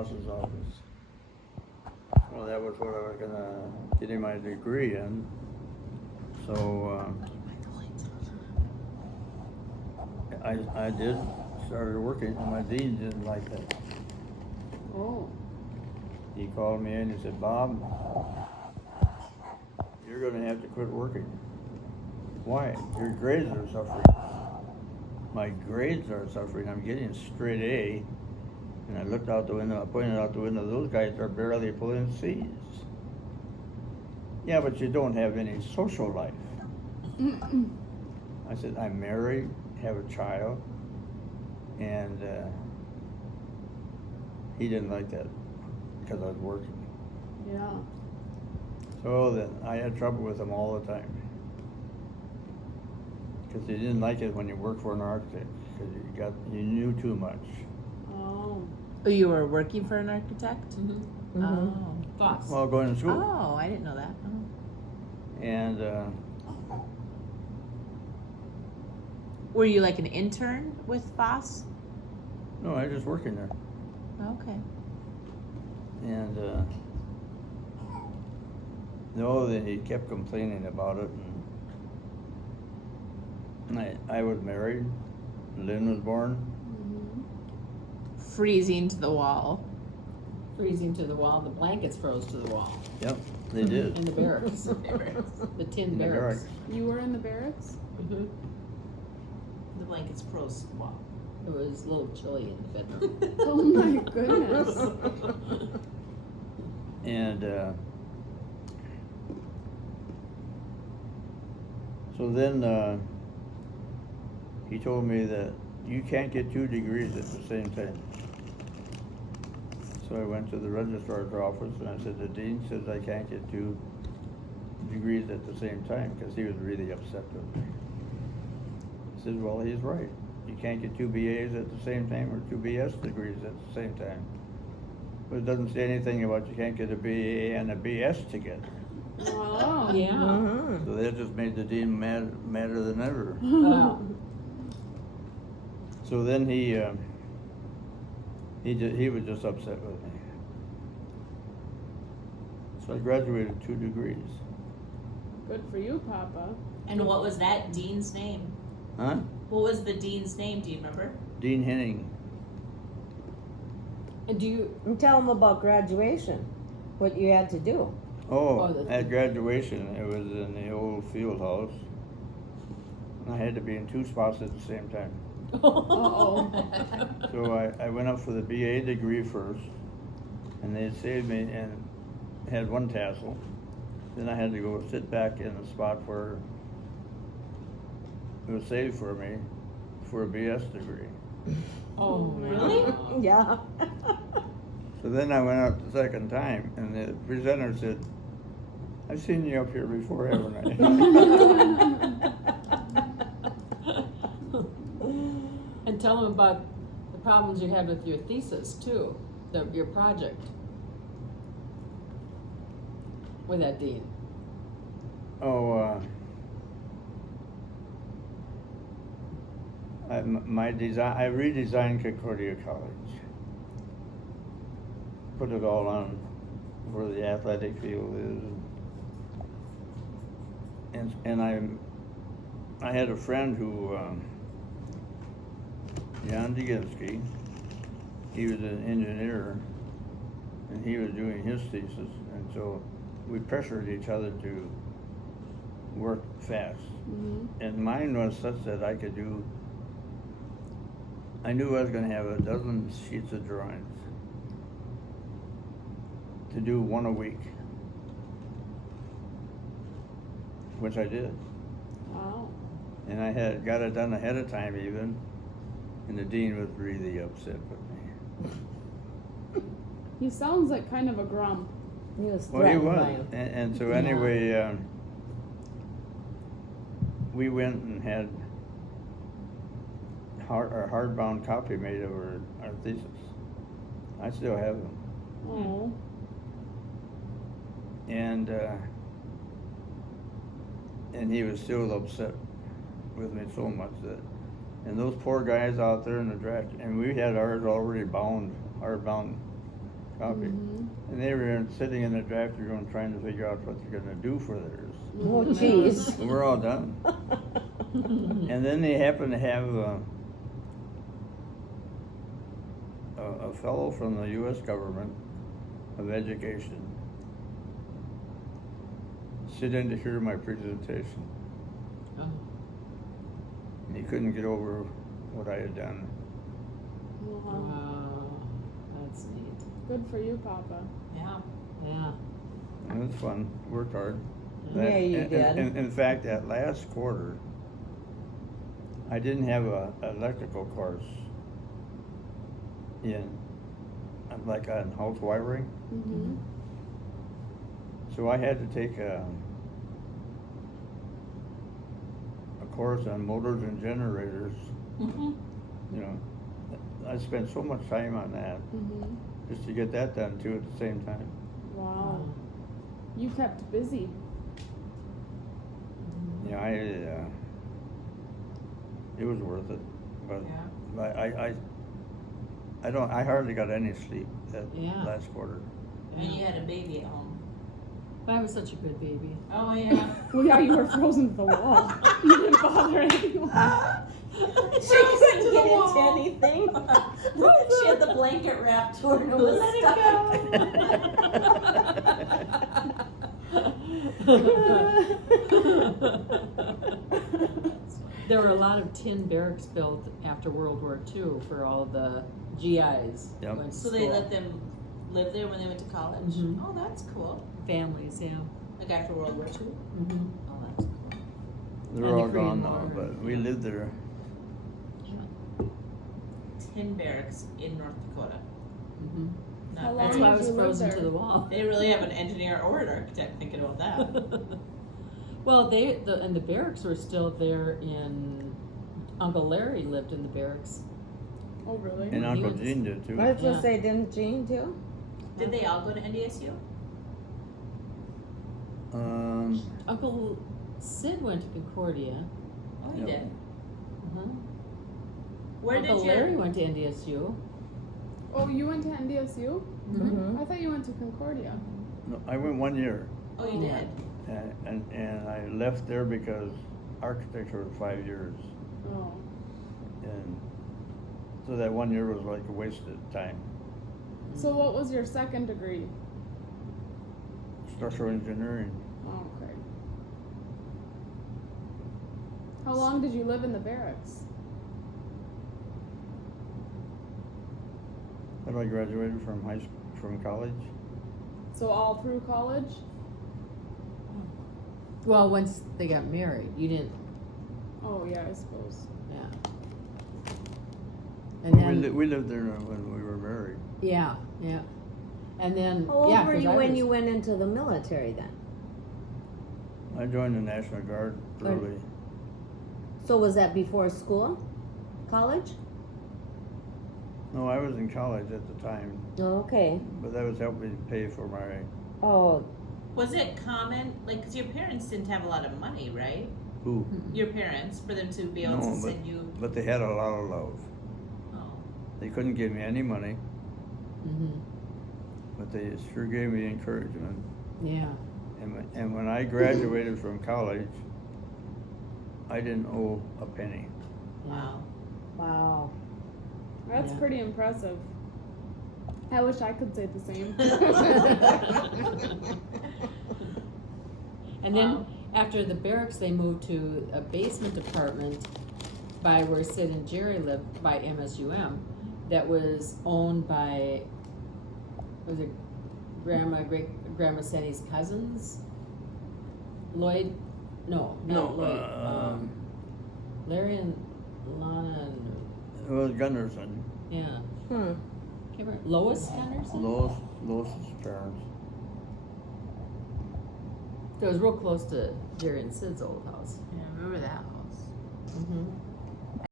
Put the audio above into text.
boss's office. Well, that was what I was gonna getting my degree in. So I did started working, and my dean didn't like that. Oh. He called me in and said, "Bob, you're gonna have to quit working." "Why?" "Your grades are suffering." "My grades are suffering. I'm getting straight A." And I looked out the window, I pointed out the window, "Those guys are barely pulling C's." "Yeah, but you don't have any social life." I said, "I'm married, have a child," and he didn't like that because I was working. Yeah. So then I had trouble with him all the time. Because he didn't like it when you worked for an architect, because you knew too much. Oh. Oh, you were working for an architect? Mm-hmm. Oh. Thoughts? While going to school. Oh, I didn't know that. Oh. And Were you like an intern with Foss? no, I was just working there. Okay. And no, then he kept complaining about it. And I was married. Lynn was born. Freezing to the wall. Freezing to the wall. The blankets froze to the wall. Yep, they did. In the barracks. The tin In the barracks. You were in the barracks? Mm-hmm. The blankets froze to the wall. It was a little chilly in the bedroom. Oh my goodness. And so then he told me that you can't get 2 degrees at the same time. So I went to the registrar's office and I said, "The dean says I can't get 2 degrees at the same time," because he was really upset with me. He said, "Well, he's right. You can't get 2 BAs at the same time or 2 BS degrees at the same time." But it doesn't say anything about you can't get a BA and a BS together. Oh. Yeah. Mm-hmm. So that just made the dean madder than ever. Wow. So then he was just upset with me. So I graduated 2 degrees. Good for you, Papa. And what was that dean's name? Huh? What was the dean's name? Do you remember? Dean Henning. And do you, And tell them about graduation, what you had to do. Oh, at graduation, it was in the old field house. And I had to be in 2 spots at the same time. Uh-oh. So I went up for the BA degree first, and they saved me and had 1 tassel. Then I had to go sit back in a spot where it was saved for me for a BS degree. oh, Really? Yeah. So then I went out the second time, and the presenter said, "I've seen you up here before, haven't I?" And tell them about the problems you had with your thesis too, your project with that dean. Oh, I redesigned Concordia College. Put it all on where the athletic field is. And I had a friend who, Jan Deginski, he was an engineer, and he was doing his thesis, and so we pressured each other to work fast. Mm-hmm. And mine was such that I knew I was gonna have a dozen sheets of drawings to do 1 a week, which I did. Wow. And I had got it done ahead of time even, and the dean was really upset with me. He sounds like kind of a grump. He was Well, he threatened by was, him. and so anyway, we went and had a hardbound copy made of our thesis. I still have them. Oh. And he was still upset with me so much that, and those poor guys out there in the draft, and we had ours already bound, hardbound, coffee. Mhm. And they were sitting in the drafting room trying to figure out what they're gonna do for theirs. Oh, jeez. And we're all done. And then they happen to have a fellow from the U.S. government of education sit in to hear my presentation. Oh. And he couldn't get over what I had done. Wow. Wow, that's neat. Good for you, Papa. Yeah. Yeah. And it was fun, worked hard. Yeah, you did. In fact, that last quarter, I didn't have a electrical course like on house wiring. Mhm. So I had to take a course on motors and generators. Mhm. You know, I spent so much time on that Mhm. just to get that done too at the same time. Wow. You kept busy. Yeah, it was worth it, but Yeah. I hardly got any sleep that Yeah. last quarter. And you had a baby at home. But I was such a good baby. Oh, yeah. Well, yeah, you were frozen to the wall. You didn't bother anyone. She couldn't get into anything. She had the blanket wrapped to her and it was Let it There were a lot of tin barracks built after World War II for all the GIs. Yep. Went to So they school. let them live there when they went to college? Mhm. Oh, that's cool. Families, yeah. Like after World War II? Mm-hmm. Oh, that's cool. They're And the all Korean gone now, War. but we lived there. Tin barracks in North Dakota. Mm-hmm. Not How long That's very- why I did was you live frozen there? to the wall. They really have an engineer or an architect thinking about that. Well, and the barracks were still there Uncle Larry lived in the barracks. Oh, really? And Uncle was- Gene did too. I was Yeah. gonna say, didn't Jean too? Did they all go to NDSU? Uncle Sid went to Concordia. Oh, he Yep. did. Mhm. Where Uncle did you? Larry went to NDSU. Oh, you went to NDSU? Mm-hmm. I thought you went to Concordia. No, I went 1 year, Oh, you did. and I left there because architecture was 5 years, Oh. and so that 1 year was like a wasted time. So what was your second degree? Structural engineering. Oh, okay. How long did you live in the barracks? Then I graduated from college. So all through college? Well, once they got married, you didn't. Oh, yeah, I suppose. Yeah. And We then, we lived there when we were married. yeah. And then, How old yeah, were 'cause you I when was- you went into the military then? I joined the National Guard early. So was that before school? College? No, I was in college at the time, Oh, okay. but that was helping pay for my, Oh, Was it common, like, because your parents didn't have a lot of money, right? who? Your parents, for them to be able No, to but- send you. But they had a lot of love. Oh, They couldn't give me any money, Mhm. but they sure gave me encouragement. Yeah. And when I graduated from college, I didn't owe a penny. wow. wow. That's Yeah. pretty impressive. I wish I could say the same. And then Wow. after the barracks, they moved to a basement apartment by where Sid and Jerry lived by MSUM that was owned by, was it great-grandma Sandy's cousins? Lloyd? No, not Lloyd. Larry and Lana and, It was Gunderson, yeah. Hmm. Can't remember. Lois Gunderson? Lois's parents. So it was real close to Jerry and Sid's old house. Yeah, I remember that house. Mm-hmm.